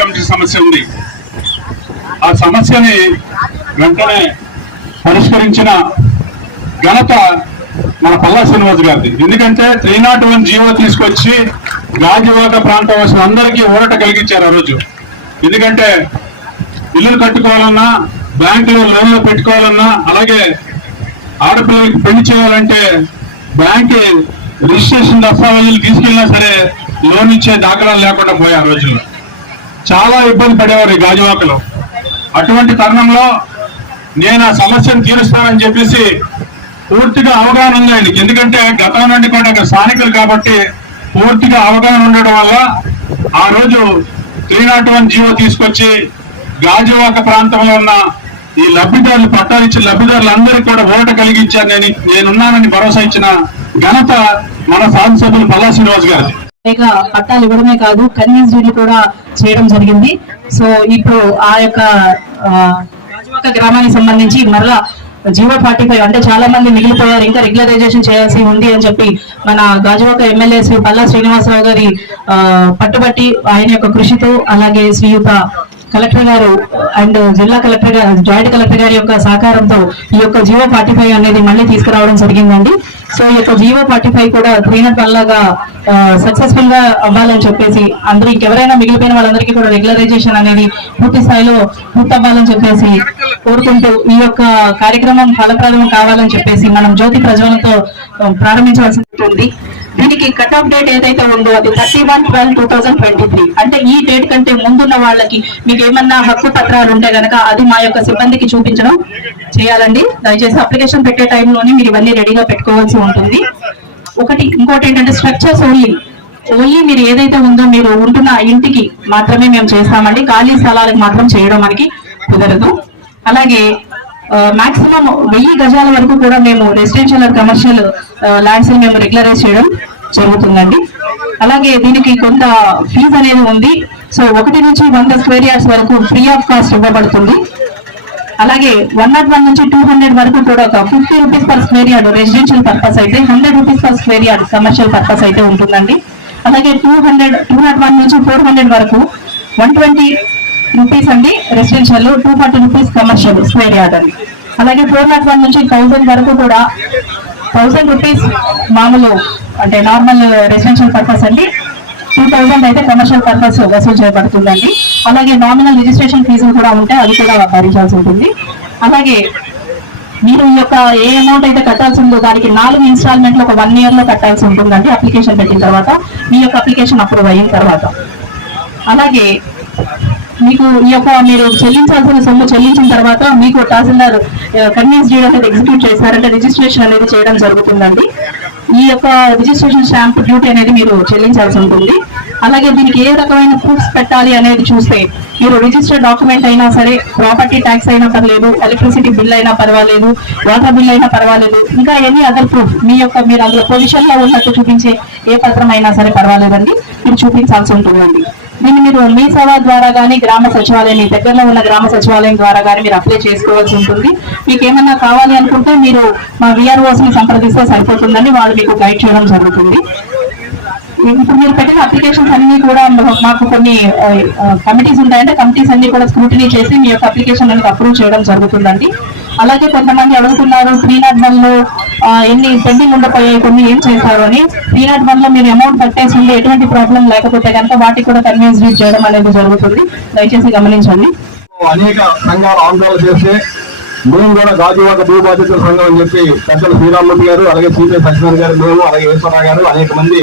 Committee సమస్య ఉంది. ఆ సమస్యని వెంటనే పరిష్కరించిన ఘనత మన పల్లా శ్రీనివాస్ గారిది. ఎందుకంటే 301 జీవో తీసుకొచ్చి గాజువాక ప్రాంతం వచ్చిన అందరికీ ఊరట కలిగించారు ఆ రోజు. ఎందుకంటే ఇల్లు కట్టుకోవాలన్నా, బ్యాంకులో లోన్లు పెట్టుకోవాలన్నా, అలాగే ఆడపిల్లలకి పెళ్లి చేయాలంటే బ్యాంక్ రిజిస్ట్రేషన్ దస్తావేజులు తీసుకెళ్ళినా సరే లోన్ ఇచ్చే దాఖలాలు లేకుండా పోయే ఆ రోజుల్లో చాలా ఇబ్బంది పడేవారు ఈ గాజువాకలో. అటువంటి తరుణంలో నేను ఆ సమస్యను తీరుస్తానని చెప్పేసి పూర్తిగా అవగాహన ఉంది ఆయనకి. ఎందుకంటే గతం నుండి కూడా ఇక్కడ స్థానికులు కాబట్టి పూర్తిగా అవగాహన ఉండడం వల్ల ఆ రోజు 301 జీవో తీసుకొచ్చి గాజువాక ప్రాంతంలో ఉన్న ఈ లబ్ధిదారులు, పట్టాలు ఇచ్చిన లబ్ధిదారులందరికీ కూడా ఊరట కలిగించాను, నేనున్నానని భరోసా ఇచ్చిన ఘనత మన శాసనసభ్యులు పల్లా శ్రీనివాస్ గారు. పట్టాలు ఇవ్వడమే కాదు, కన్వీన్స్ డీడ్లు కూడా చేయడం జరిగింది. సో ఇప్పుడు ఆ యొక్క గాజువాక గ్రామానికి సంబంధించి మరలా జీవో 45 అంటే చాలా మంది మిగిలిపోయారు, ఇంకా రెగ్యులరైజేషన్ చేయాల్సి ఉంది అని చెప్పి మన గాజువాక ఎమ్మెల్యే శ్రీ పల్లా శ్రీనివాసరావు గారి పట్టుబట్టి ఆయన యొక్క కృషితో, అలాగే శ్రీయుత కలెక్టర్ గారు అండ్ జిల్లా కలెక్టర్ గారు, జాయింట్ కలెక్టర్ గారి యొక్క సహకారంతో ఈ యొక్క జీవో 45 అనేది మళ్ళీ తీసుకురావడం జరిగిందండి. సో ఈ యొక్క జీవో 45 కూడా 301 లాగా సక్సెస్ఫుల్ గా అవ్వాలని చెప్పేసి అందరూ ఇంకెవరైనా మిగిలిపోయిన వాళ్ళందరికీ కూడా రెగ్యులరైజేషన్ అనేది పూర్తి స్థాయిలో పూర్తవ్వాలని చెప్పేసి కోరుకుంటూ ఈ యొక్క కార్యక్రమం ఫలప్రదం కావాలని చెప్పేసి మనం జ్యోతి ప్రజ్వలనతో ప్రారంభించవలసి ఉంటుంది. దీనికి కట్ ఆఫ్ డేట్ ఏదైతే ఉందో అది 31/12/2023. అంటే ఈ డేట్ కంటే ముందున్న వాళ్ళకి మీకు ఏమన్నా హక్కు పత్రాలు ఉంటే గనక అది మా యొక్క సిబ్బందికి చూపించడం చేయాలండి. దయచేసి అప్లికేషన్ పెట్టే టైంలోనే మీరు ఇవన్నీ రెడీగా పెట్టుకోవాల్సి ఉంటుంది. ఇంకోటి ఏంటంటే స్ట్రక్చర్స్ ఓన్లీ మీరు ఏదైతే ఉందో మీరు ఉంటున్న ఇంటికి మాత్రమే మేము చేస్తామండి, ఖాళీ స్థలాలకు మాత్రం చేయడం మనకి కుదరదు. అలాగే మాక్సిమం 1000 గజాల వరకు కూడా మేము రెసిడెన్షియల్ అండ్ కమర్షియల్ ల్యాండ్స్ మేము రెగ్యులరైజ్ చేయడం జరుగుతుందండి. అలాగే దీనికి కొంత ఫీజు అనేది ఉంది. సో 1 నుంచి 100 స్క్వేర్ యార్డ్స్ వరకు ఫ్రీ ఆఫ్ కాస్ట్ ఇవ్వబడుతుంది. అలాగే 101 నుంచి 200 వరకు కూడా ఒక 50 rupees per square yard residential purpose అయితే, 100 rupees per square yard commercial purpose అయితే ఉంటుందండి. అలాగే 201 నుంచి 400 వరకు 120 రూపీస్ అండి residential, 240 rupees commercial square yard అండి. అలాగే 401 నుంచి 1000 వరకు కూడా 1000 రూపీస్ మామూలు అంటే నార్మల్ రెసిడెన్షియల్ పర్పస్ అండి, 2000 అయితే కమర్షియల్ పర్పస్ వసూలు చేయబడుతుందండి. అలాగే నామినల్ రిజిస్ట్రేషన్ ఫీజులు కూడా ఉంటే అది కూడా భరించాల్సి ఉంటుంది. అలాగే మీరు ఈ యొక్క ఏ అమౌంట్ అయితే కట్టాల్సి ఉందో దానికి 4 ఇన్స్టాల్మెంట్లు ఒక 1 year లో కట్టాల్సి ఉంటుందండి అప్లికేషన్ పెట్టిన తర్వాత, మీ యొక్క అప్లికేషన్ అప్రూవ్ అయిన తర్వాత. అలాగే మీకు ఈ యొక్క మీరు చెల్లించాల్సిన సొమ్ము చెల్లించిన తర్వాత మీకు తహసీల్దార్ కన్వీన్స్ డీడ్ అనేది ఎగ్జిక్యూట్ చేస్తారంటే రిజిస్ట్రేషన్ అనేది చేయడం జరుగుతుందండి. ఈ యొక్క రిజిస్ట్రేషన్ స్టాంప్ డ్యూటీ అనేది మీరు చెల్లించాల్సి ఉంటుంది. అలాగే దీనికి ఏ రకమైన ప్రూఫ్స్ పెట్టాలి అనేది చూస్తే మీరు రిజిస్టర్డ్ డాక్యుమెంట్ అయినా సరే, ప్రాపర్టీ ట్యాక్స్ అయినా పర్లేదు, ఎలక్ట్రిసిటీ బిల్ అయినా పర్వాలేదు, వాటర్ బిల్ అయినా పర్వాలేదు, ఇంకా ఎనీ అదర్ ప్రూఫ్ మీరు అందులో పొజిషన్ లో ఉన్నట్టు చూపించే ఏ పత్రం అయినా సరే పర్వాలేదండి, మీరు చూపించాల్సి ఉంటుందండి. దీన్ని మీరు మీ సేవ ద్వారా కానీ గ్రామ సచివాలయం దగ్గరలో ఉన్న గ్రామ సచివాలయం ద్వారా కానీ మీరు అప్లై చేసుకోవాల్సి ఉంటుంది. మీకు ఏమన్నా కావాలి అనుకుంటే మీరు మా VROs ని సంప్రదిస్తే సరిపోతుందండి, వాళ్ళు మీకు గైడ్ చేయడం జరుగుతుంది. ఇప్పుడు మీరు పెట్టిన అప్లికేషన్స్ అన్ని కూడా మాకు కొన్ని కమిటీస్ ఉంటాయంటే కమిటీస్ అన్ని కూడా స్క్రూటినీ చేసి మీ యొక్క అప్లికేషన్ అనేది అప్రూవ్ చేయడం జరుగుతుందండి. అలాగే కొంతమంది అడుగుతున్నారు 301 లో ఎన్ని పెండింగ్ ఉండిపోయాయి, కొన్ని ఏం చేశారు అని. 301 లో మీరు అమౌంట్ కట్టేసి ఉండి ఎటువంటి ప్రాబ్లం లేకపోతే కనుక వాటికి కూడా కన్వీన్స్ డీడ్ చేయడం అనేది జరుగుతుంది, దయచేసి గమనించండి. అనేక సంఘాలు ఆందోళన చేస్తే మేము కూడా గాజువాక భూ బాధితుల సంఘం అని చెప్పి పెద్దలు శ్రీరామూర్తి గారు, అలాగే సిపిఐ సత్యనారాయణ గారు, మేము అలాగే ఈశ్వరరావు గారు, అనేక మంది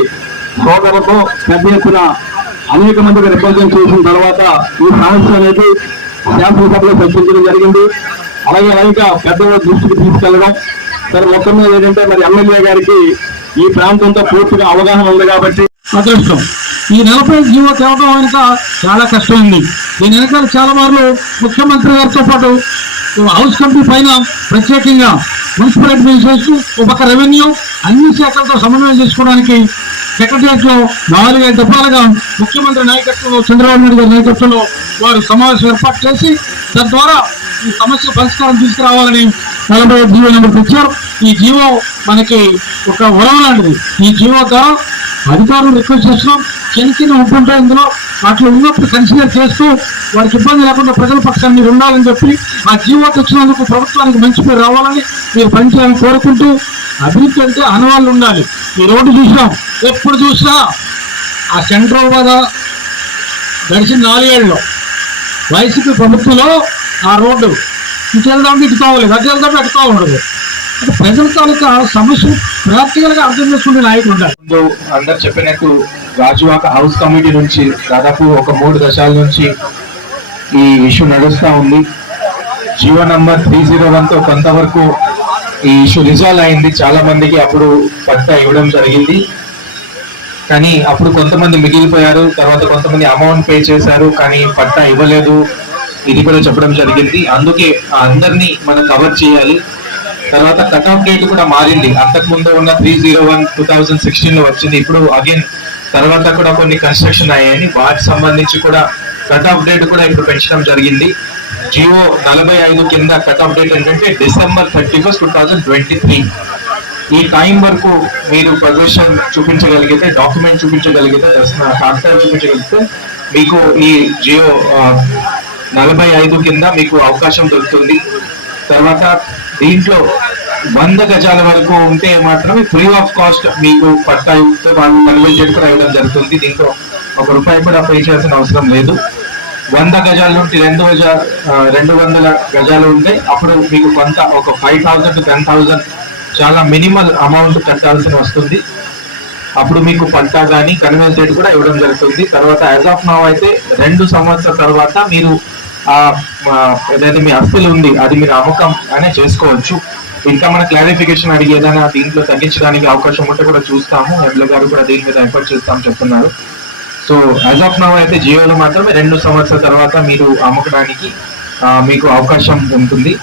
సోదరులతో పెద్ద ఎత్తున అనేక మందికి రిప్రజెంట్ చేసిన తర్వాత ఈ సమస్య అనేది శాసనసభలో చర్చించడం జరిగింది. అలాగే అనేక పెద్దల దృష్టికి తీసుకెళ్లడం. సరే మొత్తం మీద ఏంటంటే మరి ఎమ్మెల్యే గారికి ఈ ప్రాంతంతో పూర్తిగా అవగాహన ఉంది కాబట్టి అదృష్టం. ఈ 40 జీవో తేవడం వెనుక చాలా కష్టం ఉంది. దీని వెనకాల చాలా మార్లు ముఖ్యమంత్రి గారితో పాటు హౌస్ కమిటీ పైన ప్రత్యేకంగా మున్సిపల్ అడ్మినిస్ట్రేషన్, ఒక పక్క రెవెన్యూ, అన్ని శాఖలతో సమన్వయం చేసుకోవడానికి సెక్రటరియట్ లో 4 దఫాలుగా ముఖ్యమంత్రి నాయకత్వంలో, చంద్రబాబు నాయుడు గారి నాయకత్వంలో వారు సమావేశం ఏర్పాటు చేసి తద్వారా ఈ సమస్య పరిష్కారం తీసుకురావాలని 45 జీవో నెంబర్ తెచ్చారు. ఈ జీవో మనకి ఒక వరం లాంటిది. ఈ జీవో ద్వారా అధికారులు రిక్వెస్ట్ చేస్తున్నాం, కింద ఉంటుంటాయి ఇందులో. అట్లా ఉన్నప్పుడు కన్సిడర్ చేస్తూ వారికి ఇబ్బంది లేకుండా ప్రజల పక్షాన్ని మీరు ఉండాలని చెప్పి ఆ జీవో తెచ్చినందుకు ప్రభుత్వానికి మంచి పేరు రావాలని మీరు పనిచేయాలని కోరుకుంటూ, అభివృద్ధి అంటే ఆనవాళ్ళు ఉండాలి. ఈ రోడ్డు చూసినాం, ఎప్పుడు చూసినా ఆ సెంట్రల్ బాధ గడిచిన 4 ఏళ్ళలో వైసీపీ ప్రభుత్వంలో ఆ రోడ్డు ఇటు వెళ్దాం ఇటు కావాలి, అటు వెళ్దాం అటు కావాలి. అంటే ప్రజల తాలూకా సమస్యలు ప్రాక్టికల్ గా అర్థం చేసుకునే నాయకులు ఉండాలి. అందరు చెప్పినట్టు గాజువాక హౌస్ కమిటీ నుంచి దాదాపు ఒక 3 దశల నుంచి ఈ ఇష్యూ నడుస్తూ ఉంది. జీవో నంబర్ 301తో కొంతవరకు ఈ ఇష్యూ రిజాల్వ్ అయింది. చాలా మందికి అప్పుడు పట్టా ఇవ్వడం జరిగింది, కానీ అప్పుడు కొంతమంది మిగిలిపోయారు. తర్వాత కొంతమంది అమౌంట్ పే చేశారు కానీ పట్టా ఇవ్వలేదు, ఇది కూడా చెప్పడం జరిగింది. అందుకే అందరినీ మనం కవర్ చేయాలి. తర్వాత కట్ ఆఫ్ డేట్ కూడా మారింది. అంతకుముందు ఉన్న 301 2016 లో వచ్చింది. ఇప్పుడు అగైన్ తర్వాత కూడా కొన్ని కన్స్ట్రక్షన్ అయ్యాయని వాటికి సంబంధించి కూడా కట్ ఆఫ్ డేట్ కూడా ఇప్పుడు పెంచడం జరిగింది. జియో 45 కింద కట్ ఆఫ్ డేట్ ఏంటంటే December 31, 2023. ఈ టైం వరకు మీరు పొజిషన్ చూపించగలిగితే, డాక్యుమెంట్ చూపించగలిగితే, హార్డ్వేర్ చూపించగలిగితే మీకు ఈ జియో 45 కింద మీకు అవకాశం దొరుకుతుంది. తర్వాత దీంట్లో 100 గజాల వరకు ఉంటే మాత్రమే ఫ్రీ ఆఫ్ కాస్ట్ మీకు పట్టాతో వాళ్ళు కన్వెన్షన్ కూడా ఇవ్వడం జరుగుతుంది. దీంట్లో ₹1 కూడా పే చేయాల్సిన అవసరం లేదు. 100 గజాల నుండి 200 గజాలు ఉంటే అప్పుడు మీకు కొంత ఒక 5,000 to 10,000 చాలా మినిమల్ అమౌంట్ కట్టాల్సి వస్తుంది. అప్పుడు మీకు పట్టా కానీ కన్వెన్స్ డేట్ కూడా ఇవ్వడం జరుగుతుంది. తర్వాత యాజ్ ఆఫ్ నౌ అయితే 2 సంవత్సరాల తర్వాత మీరు ఏదైతే మీ ఆస్తులు ఉంది అది మీరు అమ్మకం అనే చేసుకోవచ్చు. ఇంకా మన క్లారిఫికేషన్ అడిగి ఏదైనా దీంట్లో తగ్గించడానికి అవకాశం ఉంటే కూడా చూస్తాము. ఎమ్మెల్యే గారు కూడా దీని మీద ఎఫర్ట్ చేస్తామని చెప్తున్నారు. సో యాజ్ ఆఫ్ నౌ అయితే జియోలో మాత్రమే 2 సంవత్సరాల తర్వాత మీరు అమ్మకడానికి మీకు అవకాశం ఉంటుంది.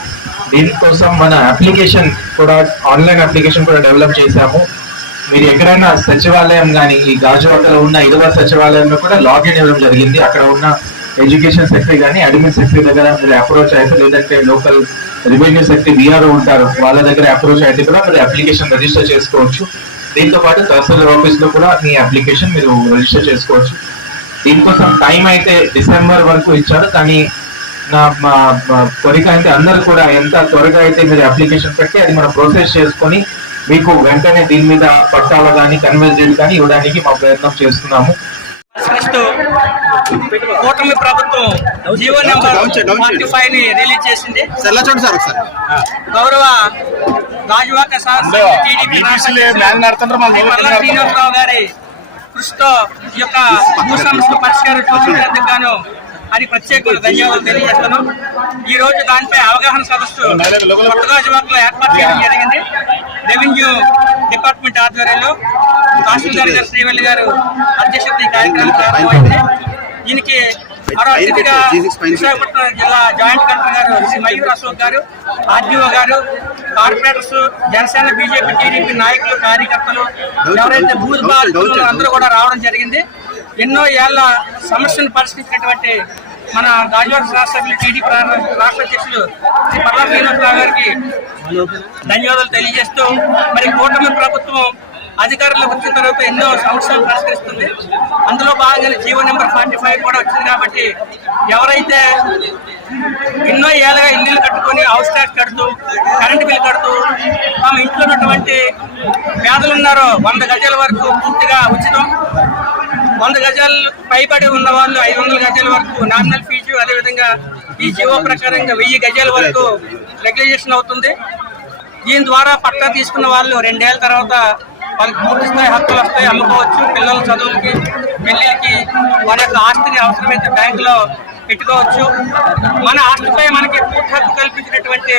దీనికోసం మన అప్లికేషన్ కూడా, ఆన్లైన్ అప్లికేషన్ కూడా డెవలప్ చేశాము. మీరు ఎక్కడైనా సచివాలయం కానీ ఈ గాజువాకలో ఉన్న 20 సచివాలయంలో కూడా లాగిన్ ఇవ్వడం జరిగింది. అక్కడ ఉన్న ఎడ్యుకేషన్ సెక్రటరీ కానీ అడ్మిన్ సెక్రటరీ దగ్గర మీరు అప్రోచ్ అయితే, లేదంటే లోకల్ రెవెన్యూ సెక్రటరీ విఆర్ఓ ఉంటారు వాళ్ళ దగ్గర అప్రోచ్ అయితే కూడా మీరు అప్లికేషన్ రిజిస్టర్ చేసుకోవచ్చు. దీంతో పాటు తహసీల్దార్ ఆఫీస్ లో కూడా మీ అప్లికేషన్ మీరు రిజిస్టర్ చేసుకోవచ్చు. దీనికోసం టైం అయితే డిసెంబర్ వరకు ఇచ్చారు, కానీ మా కోరిక అయితే అందరూ కూడా ఎంత త్వరగా అయితే మీరు అప్లికేషన్ పెట్టి అది మనం ప్రాసెస్ చేసుకొని మీకు వెంటనే దీని మీద పట్టాలు కానీ కన్వెన్స్ డేట్ కానీ ఇవ్వడానికి మా ప్రయత్నం చేస్తున్నాము. కూటమి ప్రభుత్వం జీవో నెంబర్ 45 ని రిలీజ్ చేసింది. గౌరవ గాజువాక టీడీపీ శ్రీనివాసరావు గారి కృషితో ఈ యొక్క భూ సమస్యల పరిష్కారం చూసినందుకు గాను అది ప్రత్యేక ధన్యవాదాలు తెలియజేస్తాను. ఈ రోజు దానిపై అవగాహన సదస్సు కొత్త గాజువాకలో ఏర్పాటు చేయడం జరిగింది. రెవెన్యూ డిపార్ట్మెంట్ ఆధ్వర్యంలో తహసీల్దార్ గారు శ్రీవల్లి గారు అధ్యక్షత ఈ కార్యక్రమం ప్రారంభమైంది. దీనికి అతిథిగా విశాఖపట్నం జిల్లా జాయింట్ కలెక్టర్ గారు శ్రీ మయూర్ అశోక్ గారు, ఆర్డీఓ గారు, కార్పొరేటర్స్, జనసేన, బీజేపీ, టీడీపీ నాయకులు, కార్యకర్తలు, ఎవరైతే భూత్ బాధితులు అందరూ కూడా రావడం జరిగింది. ఎన్నో ఏళ్ల సమస్యను పరిష్కరించినటువంటి మన గాజువాక శాసనసభ్యులు టీడీపీ రాష్ట్ర అధ్యక్షులు శ్రీ పల్లా శ్రీనివాసరావు గారికి ధన్యవాదాలు తెలియజేస్తూ, మరి కూటమి ప్రభుత్వం అధికారంలోకి వచ్చిన తర్వాత ఎన్నో సమస్యలు పరిష్కరిస్తుంది. అందులో భాగంగా జీవో నెంబర్ 45 కూడా వచ్చింది. కాబట్టి ఎవరైతే ఎన్నో ఏళ్ళగా ఇల్లు కట్టుకొని హౌస్ ట్యాక్స్ కడుతూ, కరెంటు బిల్లు కడుతూ తమ ఇంట్లో ఉన్నటువంటి పేదలు ఉన్నారో 100 గజాల వరకు పూర్తిగా ఉచితం, 100 గజాలు పైబడి ఉన్న వాళ్ళు 500 గజాల వరకు నామినల్ ఫీజు, అదేవిధంగా ఈ జీవో ప్రకారంగా 1000 గజాల వరకు రెగ్యులేషన్ అవుతుంది. దీని ద్వారా పట్టా తీసుకున్న వాళ్ళు 2 ఏళ్ల తర్వాత వాళ్ళకి పూర్తి స్థాయి హక్కులు వస్తాయి, అమ్ముకోవచ్చు. పిల్లల చదువులకి, పెళ్లికి వారి యొక్క ఆస్తిని అవసరమైతే బ్యాంకులో పెట్టుకోవచ్చు. మన ఆస్తిపై మనకి పూర్తి హక్కు కల్పించినటువంటి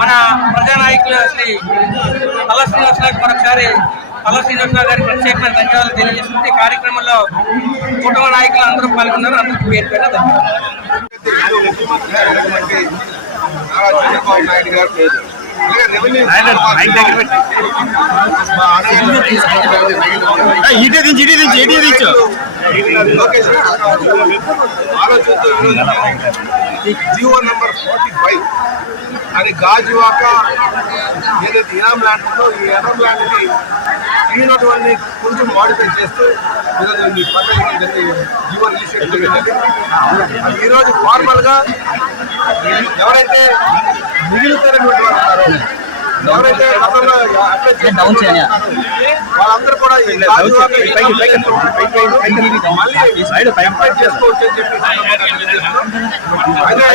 మన ప్రజానాయకులు శ్రీ పల్లా శ్రీనివాసరావు మరొకసారి పల్లా శ్రీనివాసరావు గారికి ప్రత్యేకమైన ధన్యవాదాలు తెలియజేస్తుంది. ఈ కార్యక్రమంలో కుటుంబ నాయకులు అందరూ పాల్గొన్నారు. అందరికీ పేరు పేరు ఆలోచించు జీవో నెంబర్ 45 అది గాజువాక ఏదైతే ఇనాం ల్యాండ్ ఉందో ఈ ఇనాం ల్యాండ్ని ఈనటువంటి కొంచెం మాడిఫై చేస్తూ ఈరోజు ఈ పద్ధతి జీవో రిలీజ్ చేయడం జరిగింది. ఈరోజు ఫార్మల్గా ఎవరైతే మిగిలిపోయినటువంటి వారు ఉన్నారో, ఎవరైతే గతంలో అప్లై చేసిన వాళ్ళందరూ కూడా ఈ గాజువాక మళ్ళీ అప్లై చేసుకోవచ్చు అని చెప్పి అయితే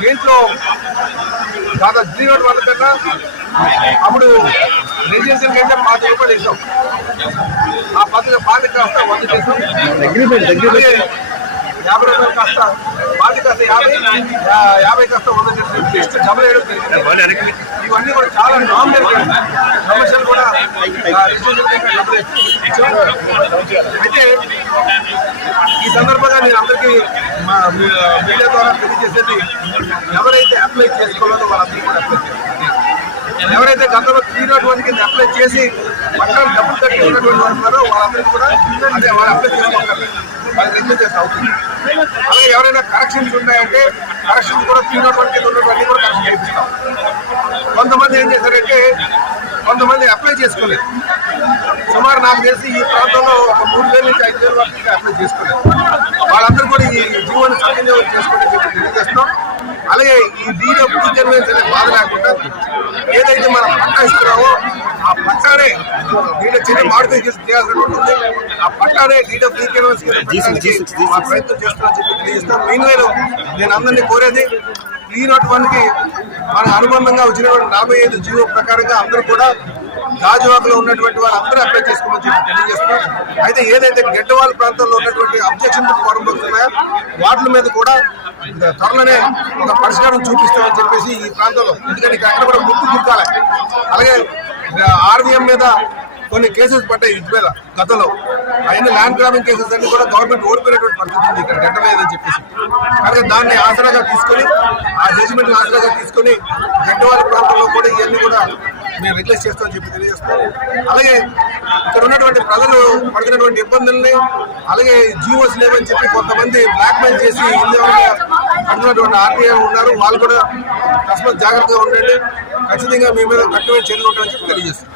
దీంట్లో దాదాపు 3 వాళ్ళ కన్నా అప్పుడు రిజిస్ట్రేషన్ అయితే 5 రూపాయలు వేసాం. ఆ పాతిక కాస్త 100 చేసాం. 50 రూపాయలు కాస్త 50 కాస్త 50 కాస్త 100 చేసి డబుల్ వేయడం జరిగింది. ఇవన్నీ కూడా చాలా నామినల్ సమస్యలు కూడా అయితే ఈ సందర్భంగా నేను అందరికీ మీడియా ద్వారా తెలియజేసేది, ఎవరైతే అప్లై చేసుకోవాలో వాళ్ళందరూ కూడా అప్లై చేసుకోవాలి. ఎవరైతే గతంలో 301 కింద అప్లై చేసి పక్కన డబ్బులు కట్టి ఉన్నటువంటి వారు ఉన్నారో వాళ్ళందరికీ కూడా అదే వాళ్ళు అప్లై చేసుకోవాలి. వాళ్ళకి రెగ్యులర్ అవుతుంది. అలాగే ఎవరైనా కరెక్షన్స్ ఉన్నాయంటే కరెక్షన్స్ కూడా 301 కింద ఉన్నటువంటి కూడా కరెక్షన్ చేయిస్తాం. కొంతమంది ఏం చేశారంటే కొంతమంది అప్లై చేసుకోలేదు. సుమారు నాకు తెలిసి ఈ ప్రాంతంలో ఒక 3,000 నుంచి 5,000 వరకు అప్లై చేసుకోలేదు. వాళ్ళందరూ కూడా ఈ జీవోని సద్వినియోగం చేసుకోవడం చెప్పి తెలియజేస్తాం. అలాగే ఈ డీడ్ ఆఫ్ రీకన్వెన్స్ అనే బాధ లేకుండా ఏదైతే మనం పట్టా ఇస్తున్నామో ఆ పట్టానే డీడ్ చిన్న మాడిఫికేషన్ చేయాల్సి ఉంటుంది. ఆ పట్టానే డీడ్ ఆఫ్ రీకన్వెన్స్ ప్రయత్నం చేస్తున్నామని చెప్పి తెలియజేస్తాం. మెయిన్ నేను అందరినీ కోరేది 301కి మన అనుబంధంగా వచ్చినటువంటి 45 జీవో ప్రకారంగా అందరూ కూడా గాజువాకలో ఉన్నటువంటి వారు అందరూ అప్లై చేసుకోమని చెప్పి తెలియజేస్తున్నారు. అయితే ఏదైతే గెడ్డవాళ్ళ ప్రాంతంలో ఉన్నటువంటి అబ్జెక్షన్ ఫారం ఉన్నాయో వాటి మీద కూడా త్వరలోనే ఒక పరిష్కారం చూపిస్తామని చెప్పేసి ఈ ప్రాంతంలో, ఎందుకంటే ఇక్కడ అక్కడ కూడా ముక్కు దిక్కాలి. అలాగే ఆర్వీఎం మీద కొన్ని కేసెస్ పడ్డాయి ఇది మీద గతంలో. అయినా ల్యాండ్ గ్రాబింగ్ కేసెస్ అన్ని కూడా గవర్నమెంట్ ఓడిపోయినటువంటి పరిస్థితి ఉంది ఇక్కడ గడ్డలేదని చెప్పేసి. కనుక దాన్ని ఆసరాగా తీసుకొని ఆ జడ్జిమెంట్ ఆసరాగా తీసుకొని గడ్డవాళ్ళ ప్రాంతంలో కూడా ఇవన్నీ కూడా మేము రెగ్యులైజ్ చేస్తామని చెప్పి తెలియజేస్తాం. అలాగే ఇక్కడ ఉన్నటువంటి ప్రజలు పడుతున్నటువంటి ఇబ్బందుల్ని, అలాగే జీవోస్ లేవని చెప్పి కొంతమంది బ్లాక్మెయిల్ చేసి అన్నటువంటి ఆర్టీఐ ఉన్నారు. వాళ్ళు కూడా తస్మాత్ జాగ్రత్తగా ఉండండి. ఖచ్చితంగా మీ మీద కఠినమైన చర్యలు ఉంటాయని చెప్పి తెలియజేస్తాం.